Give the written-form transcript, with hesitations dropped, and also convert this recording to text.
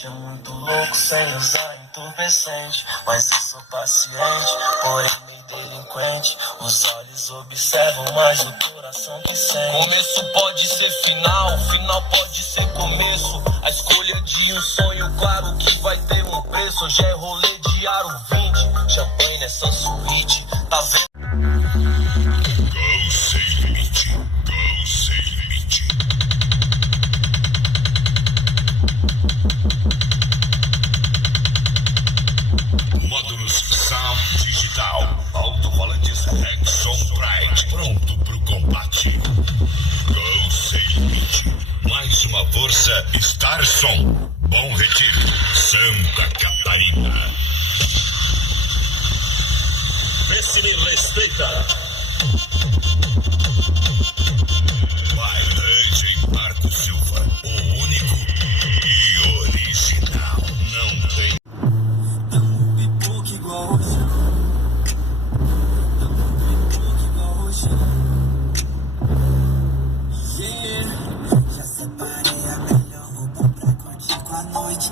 mente é muito louco sem usar entorpecente. Mas eu sou paciente, porém meio delinquente. Os olhos observam, mas o coração que sente. Começo pode ser final, final pode ser começo. A escolha de um sonho, claro que vai ter um preço. Hoje é rolê de aro 20, champanhe nessa suíte, tá vendo? Go sem limite, go sem limite. Módulos Sound Digital, alto-falantes Rexon Pride, pronto pro combate. Go sem limite, mais uma força Star Som. Bom Retiro, Santa Catarina. Vê se me respeita. Bailante Marco Silva, o único e original. Não tem. Dando pipoca igual hoje. Dando pipoca igual hoje. Yeah. Já separei a melhor roupa pra curtir com a noite.